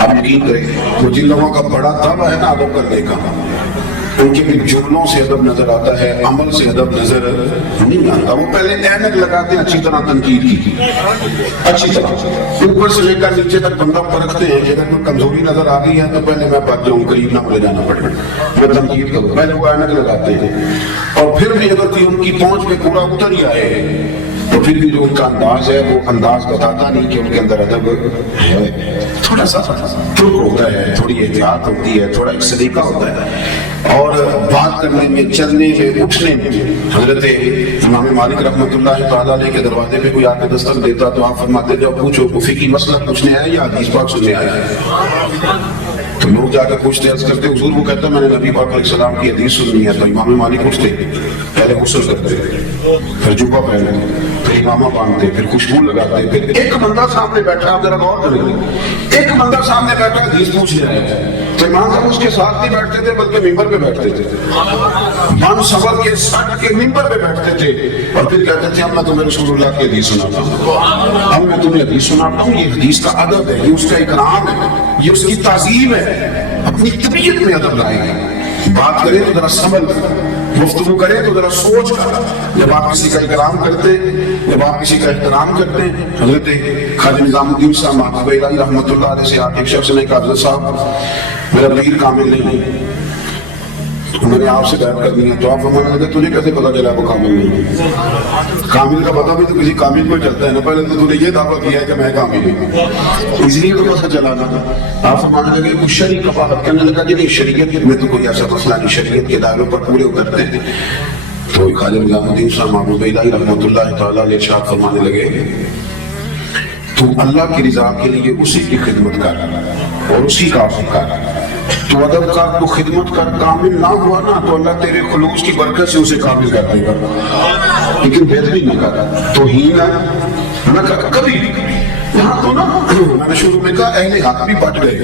آپ یقین کریں وہ جن لوگوں کا بڑا طبع ہے نا ادب کرنے کا، ان کے بھی جملوں سے ادب نظر آتا ہے، عمل سے ادب نظر نہیں آتا۔ وہ پہلے اینک لگاتے ہیں اچھی طرح تنقید کی، اچھی طرح اوپر سے لے کر نیچے تک بندہ پرکھتے ہیں کہ اگر کوئی کمزوری نظر آ گئی ہے تو پہلے میں بات جاؤں، قریب نہ ملے جانا پڑے، میں تنقید کروں، پہلے وہ اینک لگاتے ہیں۔ اور پھر بھی اگر کوئی ان کی پہنچ پہ پورا اتر ہی آئے تو پھر بھی جو ان کا انداز ہے وہ انداز بتاتا نہیں کہ ان کے اندر ادب ہے، تھوڑا سا ترک ہوتا ہے، تھوڑی احتیاط ہوتی ہے، تھوڑا ایک سلیقہ ہوتا ہے۔ اور بات کرنے میں، چلنے میں، اٹھنے میں، حضرت امام مالک رحمۃ اللہ تعالیٰ علیہ کے دروازے پہ کوئی آ کے دستک دیتا تو آپ فرماتے جاؤ پوچھو فقہی مسئلہ پوچھنے آیا یا حدیث پاک سننے آیا ہے؟ تو لوگ جا کے پوچھتے عرض کرتے حضور، وہ کہتا میں نے نبی پاک علیہ السلام کی حدیث سننی ہے۔ تو امام مالک اٹھتے، پہلے غسل کرتے، پھر جبہ پہنتے، پھر امامہ باندھتے، پھر خوشبو لگاتے، پھر ایک بندہ سامنے بیٹھا، آپ ذرا غور کریں، ایک بندہ سامنے بیٹھا حدیث پوچھ رہا ہے تو امام صاحب اس کے ساتھ نہیں بیٹھتے تھے بلکہ ممبر پہ بیٹھتے تھے، من صبر کے ساتھ کے ممبر پہ بیٹھتے تھے اور پھر کہتے تھے اب میں تمہیں رسول اللہ کی حدیث سناتا ہوں، اب میں تمہیں حدیث سناتا ہوں، یہ حدیث کا ادب ہے، یہ اس کا اکرام ہے، یہ اس کی تعظیم ہے۔ اپنی طبیعت میں ادب لائے گا، بات کرے تو ذرا سنبھل کر، گفتگو کرے تو ذرا سوچ کر۔ جب آپ کسی کا اکرام کرتے، جب آپ کسی کا احترام کرتے، حضرت خواجہ نظام الدین صاحب محبوب الہی رحمۃ اللہ علیہ سے ایک شخص نے کہا حضرت صاحب میرا پیر کامل نہیں ہے، میں نے آپ سے بیعت کرنی ہے۔ تو آپ فرمانے لگے تجھے کیسے پتا چلا وہ کامل نہیں ہے؟ کامل کا پتہ بھی تو کسی کامل کو چلتا ہے نا، پہلے تو نے یہ دعویٰ کیا ہے کہ میں کامل ہوں، اس لیے تو پتہ چلانا تھا۔ آپ فرمانے لگے کچھ شرعی کفالت کرنے لگا کہ نہیں شریعت میں تو کوئی ایسا مسئلہ نہیں، شریعت کے دائروں پر پورے اترتے ہیں۔ تو خواجہ نظام الدین صاحب محبوب الہی رحمۃ اللہ تعالیٰ علیہ ارشاد فرمانے لگے تو اللہ کی رضا کے لیے اسی کی خدمت کر اور اسی کا عفو کر، تو ادب کا تو خدمت کر، کامل نہ ہوا نا تو اللہ تیرے خلوص کی برکت سے اسے کامل کر دے گا، لیکن بہتری نہ کر، توہین نہ کر کبھی بھی۔ یہاں تو نا میں نے شروع میں کہا اہل حق بھی بٹ گئے،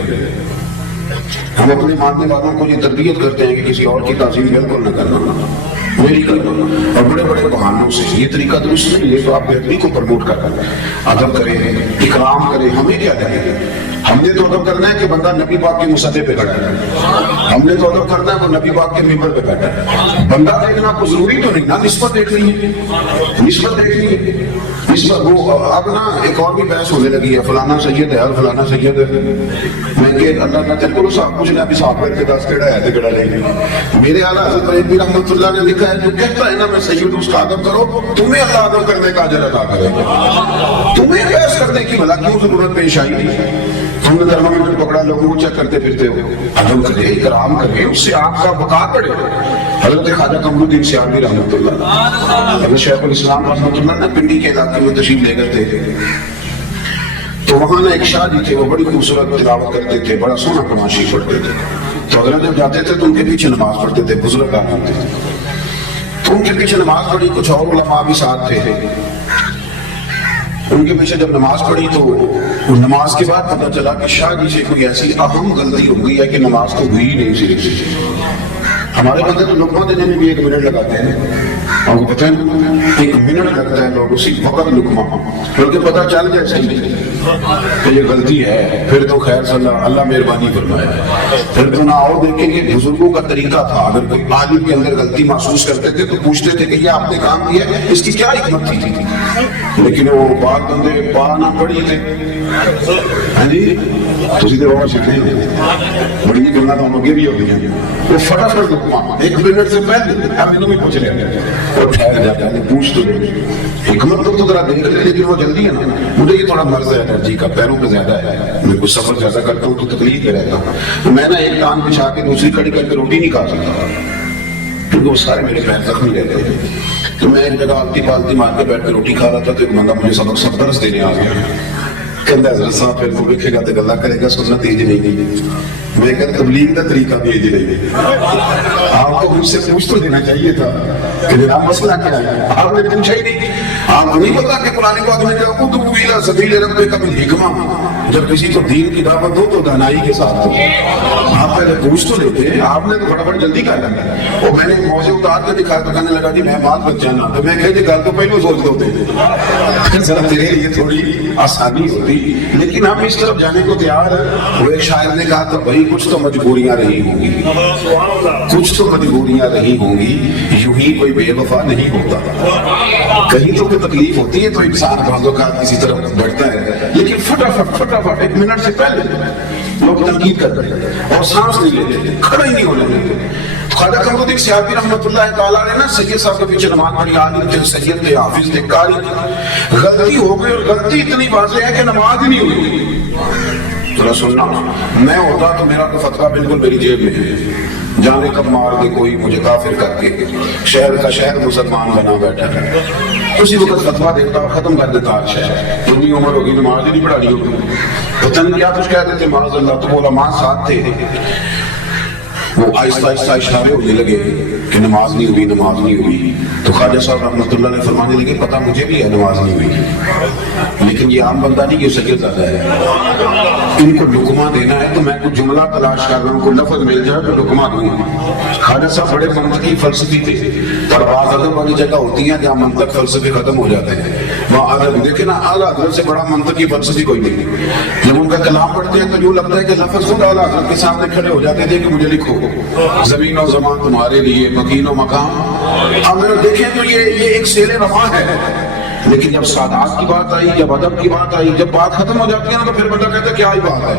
ہم اپنے ماننے والوں کو یہ تربیت کرتے ہیں کہ کسی اور کی تعظیم بالکل نہ کرنا، میری کرنا، اور بڑے بڑے بہانوں سے یہ طریقہ درست نہیں ہے۔ تو آپ بہتری کو پروموٹ کر ادب کریں، اکرام کریں، ہمیں کیا کریں؟ ہم نے تو ادب کرنا ہے کہ بندہ نبی پاک کے مصدے پہ کھڑا ہے، ہم نے تو ادب کرنا ہے وہ نبی پاک کے ممبر پہ بیٹھا ہے۔ بندہ دیکھنا کو ضروری تو نہیں نا، نسبت دیکھنی ہے، نسبت دیکھنی ہے، نسبت۔ وہ اب نا ایک اور بھی بحث ہونے لگی ہے، فلانا سید ہے اور فلانا سید ہے، میں کہ اللہ نہ تیرے کو صاحب کچھ نہ بھی صاحب کر کے دس کیڑا ہے تے کیڑا نہیں۔ میرے اعلیٰ حضرت بریلوی رحمۃ اللہ نے لکھا ہے جو کہتا ہے نا میں سید اس کا ادب کرو، تمہیں اللہ ادب کرنے کا اجر عطا کرے گا، تمہیں بحث کرنے کی بھلا کیوں ضرورت پیش آئی؟ تم نے تھرمامیٹر پکڑا، لوگوں کو چیک کرتے پھرتے ہو۔ ادب کرے، اکرام کرے، اس سے آپ کا وقار بڑھے۔ حضرت خواجہ قمر الدین سیالوی رحمۃ اللہ، حضرت شیخ الاسلام رحمۃ اللہ نے پنڈی کے علاقے میں تشریف لے گئے تھے، تو وہاں نا ایک شاہ جی تھے، وہ بڑی خوبصورت تلاوت کرتے تھے، بڑا سونا کلام شریف پڑھتے تھے۔ تو حضرت جب جاتے تھے تو ان کے پیچھے نماز پڑھتے تھے، بزرگ آتے تھے تو ان کے پیچھے نماز پڑھی، کچھ اور علماء بھی ساتھ تھے، ان کے پیچھے جب نماز پڑھی تو نماز کے بعد پتہ چلا کہ شاہ جی سے کوئی ایسی اہم غلطی ہو گئی ہے کہ نماز تو ہوئی نہیں صرف۔ ہمارے بندے تو لقمہ دینے میں بھی 1 منٹ لگاتے ہیں، آپ کو پتہ ہے 1 منٹ لگتا ہے لوگ اسی وقت لقمہ، بلکہ پتہ چل جائے صحیح کہ یہ غلطی ہے، پھر تو خیر صلی اللہ مہربانی فرمائے، پھر تو نہ آؤ دیکھیں کہ بزرگوں کا طریقہ تھا، اگر کوئی عالم کے اندر غلطی محسوس کرتے تھے تو پوچھتے تھے کہ یہ آپ نے کام کیا ہے، اس کی کیا حکمت تھی؟ لیکن وہ بات بندے پا نہ پڑی تھے، ہاں جی تسی تو اور سیکھنے بڑی گلا تو ہم اگے بھی ہو گئی، وہ فٹافٹ لقمہ 1 منٹ سے پہلے اب انہوں بھی پوچھ رہے ہیں اور ٹھہر جاتا ہے، پوچھ تو حکمت تو ذرا دیکھ لیں، لیکن وہ جلدی ہے نا، مجھے یہ تھوڑا مرض ہے انرجی کا، پیروں پہ زیادہ ہے، میں کچھ سفر زیادہ کرتا ہوں تو تکلیف میں رہتا ہوں، میں نا ایک ٹانگ بچھا کے دوسری کھڑی کر کے روٹی نہیں کھا سکتا کیونکہ وہ سارے میرے پیر زخمی رہتے ہیں۔ تو میں ایک جگہ آلتی پالتی مار کے بیٹھ کے روٹی کھا رہا تھا تو ایک بندہ مجھے سبق درس دینے آ گیا، کہتا حضرت صاحب پھر وہ لکھے گا تو گلا کرے گا، سننا تیز نہیں، میں کہتا تبلیغ کا طریقہ بھی تیز نہیں، آپ کو مجھ سے پوچھ تو دینا چاہیے تھا کہ جناب مسئلہ کیا ہے، آپ نے پوچھا ہی نہیں۔ आपको नहीं पता कि कुरान पाक में क्या उदउ इला सबील रब्बिका बिल हिकमा, जब किसी को दीन की दावत हो तो दानाई के साथ हो। आप पहले पूछ तो लेते हैं, आपने तो फटाफट जल्दी कर लिया। और मैंने मौजे उतार के दिखा तो कहने लगा जी मैं बात बच जाना, तो मैं कही गल तो पहले सोच दो थे जरा तेरे लिए थोड़ी आसानी होती, लेकिन हम इस तरफ जाने को तैयार है। वो एक शायर ने कहा तो भाई कुछ तो मजबूरियां रही होंगी, कुछ तो मजबूरियां रही होंगी, यूं ही कोई बेवफा नहीं होता। कहीं तो कोई तकलीफ होती है तो इंसान बाज़ों का किसी तरफ बढ़ता है, लेकिन फटाफट 1 मिनट से पहले लोग तनकीद कर रहे हैं और सांस नहीं लेते, खड़ा ही नहीं होने देते। ख्वाजा कमरुद्दीन सियाबी रहमतुल्लाह तआला ने ना सैयद साहब के पीछे नमाज पढ़ी, आलिम थे, सैयद थे, हाफिज थे, कारी थे। गलती हो गई और गलती इतनी वाज़ेह है कि नमाज ही नहीं हुई। थोड़ा सुनना, मैं होता तो मेरा तो फतवा बिल्कुल मेरी जेब में है, जाने कब मार दे कोई मुझे काफिर करके, शहर का शहर मुसलमान बना बैठा है, उसी वक्त फतवा देता खत्म कर देता। शहर इतनी उम्र होगी नमाज ही नहीं पढ़ा रही होगी, पता नहीं क्या कुछ कह देते माज़अल्लाह। तो बोला मां साथ थे, वो आहिस्ता आहिस्ता इशारे होने लगे कि नमाज नहीं हुई, नमाज नहीं हुई। तो ख्वाजा साहब रहमतुल्लाह ने फरमाने लगे पता मुझे भी है नमाज नहीं हुई, लेकिन ये आम बंदा नहीं, ये सैयद ज़ादा है, इनको लुकमा देना है तो मैं कुछ जुमला तलाश कर रहा हूँ, कोई लफ्ज मिल जाए तो लुकमा दूंगा। ख्वाजा साहब बड़े मंतकी फलसफी थे, तरवाज अदब वाली जगह होती है जहाँ मंतक फलसफे खत्म हो जाते हैं, वहाँ अदब देखे ना, आला हज़रत से बड़ा मंतकी फलसफी कोई नहीं। जब उनका कलाम पढ़ते हैं तो यूँ लगता है कि लफ्ज खुद आला हज़रत के सामने खड़े हो जाते थे कि मुझे लिखो ज़मीन और ज़मान तुम्हारे लिए, मकीन और मकाम। अब मेरे देखें तो ये एक सेले रवा है, लेकिन जब सादात की बात आई, जब अदब की बात आई, जब बात खत्म हो जाती है ना तो फिर बंदा कहता है क्या ही बात है।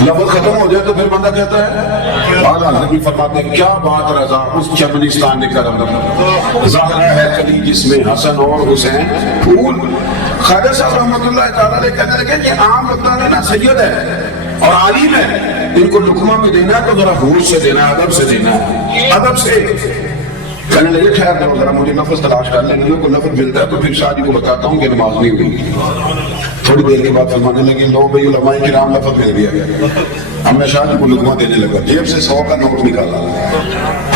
लफ्ज़ खत्म हो जाए तो फिर बंदा कहता है आला हज़रत भी फरमाते हैं क्या बात रज़ा उस चमनिस्तान ने करम ज़ाहरा है कली जिसमें हसन और हुसैन फूल। ख्वाजा साहब रहमतुल्लाह तआला ने कहने लगे कि आम बंदा ने ना सैयद है और आलिम है, इनको लुकमा में देना है तो जरा होश से देना है, अदब से देना है, अदब से। कहने लगे ठहर करो जरा मुझे लफ्ज तलाश कर लेंगे, कोई लफ्ज मिलता है तो फिर शादी को बताता हूँ कि नमाज नहीं हुई। थोड़ी देर के बाद फरमाने लगे लो भाई उलमाए किराम लफ्ज मिल गया। अब मैं शादी को लुकमा देने लगा, जेब से 100 का नोट निकाला,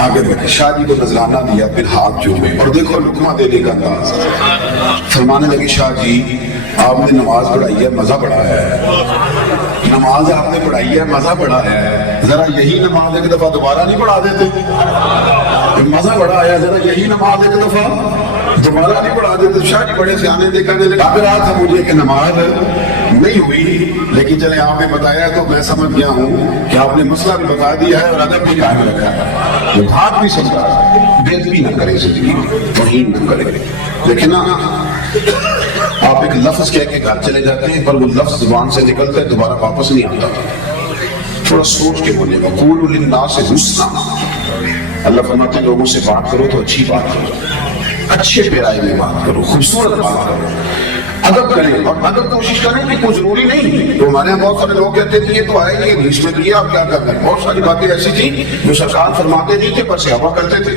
आगे बढ़े, शादी को नजराना दिया, फिर हाथ चूमे और देखो लुकमा देने का अंदाज। फरमाने लगे शाह जी आपने नमाज पढ़ाई है, मजा पड़ा है, नमाज आपने पढ़ाई है, मजा पड़ा है, जरा यही नमाज एक दफा दोबारा नहीं पढ़ा देते, मजा बड़ा आया, जरा यही नमाज एक दफा दोबारा नहीं पढ़ा देते। शाह जी बड़े सियाने थे, कहने लगे लग रहा था मुझे कि नमाज नहीं हुई, लेकिन चले आपने बताया तो मैं समझ गया हूँ कि आपने मसला भी बता दिया है और अदब भी कायम रखा है, बात भी समझा, बेइज्जती न करे जिंदगी, तौहीन न करे। लेकिन ना आप एक लफ्ज कह के घर चले जाते हैं पर वो लफ्ज जुबान से निकलता है दोबारा वापस नहीं आता, थोड़ा सोच के बोलेगा। कूलू लिन्नास हुस्ना, अल्लाह फरमाते हैं लोगों से बात करो तो अच्छी बात करो, अच्छे पेराए में बात करो, खूबसूरत बात करो, अदब करें। और अदब कोशिश करें कि कोई जरूरी नहीं, तो हमारे यहाँ बहुत सारे लोग कहते थे ये तो आएंगे हदीस में दिए आप क्या कर रहे हैं, बहुत सारी बातें ऐसी थी जो सरकार फरमाते नहीं थे पर सहाबा करते थे।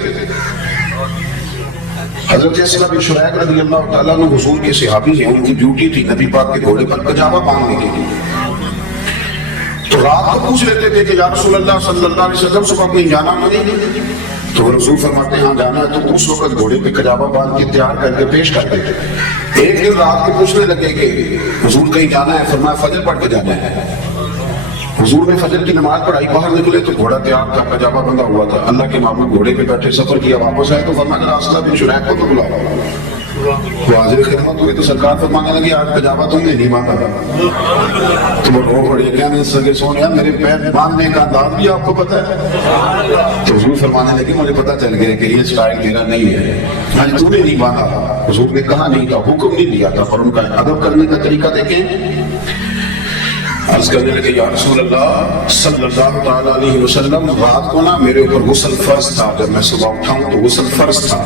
हज़रत असमा बिन शुरैक रज़ी अल्लाह तआला अन्हु हुजूर के सहाबी हैं, उनकी ड्यूटी थी नबी पाक के घोड़े पर कजावा बांधने की। तो रात को पूछ लेते थे कि या रसूल अल्लाह सल्लल्लाहु अलैहि वसल्लम सुबह कहीं जाना नहीं, तो रसूल फरमाते हैं हाँ जाना है, तो उस वक्त घोड़े पे कजावा बांध के तैयार करके पेश कर देते। एक दिन रात को पूछने लगे कि हुजूर कहीं जाना है, फरमाया फजर पढ़ के जाना है। हुजूर ने फजर की नमाज पढ़ाई, बाहर निकले तो घोड़ा तैयार था, कजावा बंधा हुआ था, अल्लाह के मामूद घोड़े पे बैठे सफर किया, वापस आए तो फरमाया असमा बिन शुरैक को तो बुलाओ। वो हाजिर खिदमत हुए तो सरकार फरमाने लगी आज कजावा तुमने नहीं बांधा, तो वो रो पड़े, कहने लगे सोनिया मेरे पैर बांधने का अंदाज भी आपको पता है। तो हुजूर फरमाने लगे मुझे पता चल गया कि ये स्टाइल तेरा नहीं है, आज तूने नहीं बांधा। हुजूर ने कहा नहीं था, हुक्म नहीं दिया था, पर उनका अदब करने का तरीका देखें। अर्ज करने लगे या रसूल अल्लाह सल्लल्लाहु तआला अलैहि वसल्लम रात को ना मेरे ऊपर गुस्ल फर्ज था, जब मैं सुबह उठाऊं तो गुस्ल फर्ज था।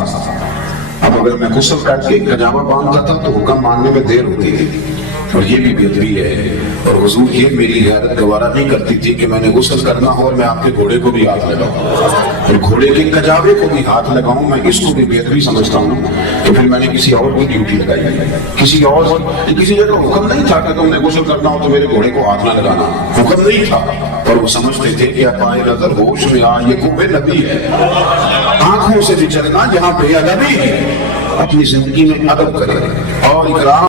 अब अगर मैं गुस्ल करके कजामा बांधता था तो हुक्म मानने में देर होती थी, और ये भी बेहतरी है। और हुजूर ये मेरी गैरत गवारा नहीं करती थी कि मैंने गुस्ल करना हो और मैं आपके घोड़े को भी हाथ लगाऊं और घोड़े के कजावे को भी हाथ लगाऊं, मैं इसको भी बेहतरी समझता हूँ। तो फिर मैंने किसी और की ड्यूटी लगाई, किसी जगह हुक्म नहीं था कि तुमने गुस्ल करना हो तो मेरे घोड़े को हाथ न लगाना, हुक्म नहीं था, पर वो समझते थे कि अपाए नजर होश में आ ये कुबे नबी है, आंखों से भी चलना जहाँ पे अदबी है। اپنی زندگی میں ادب کرے اور اکرام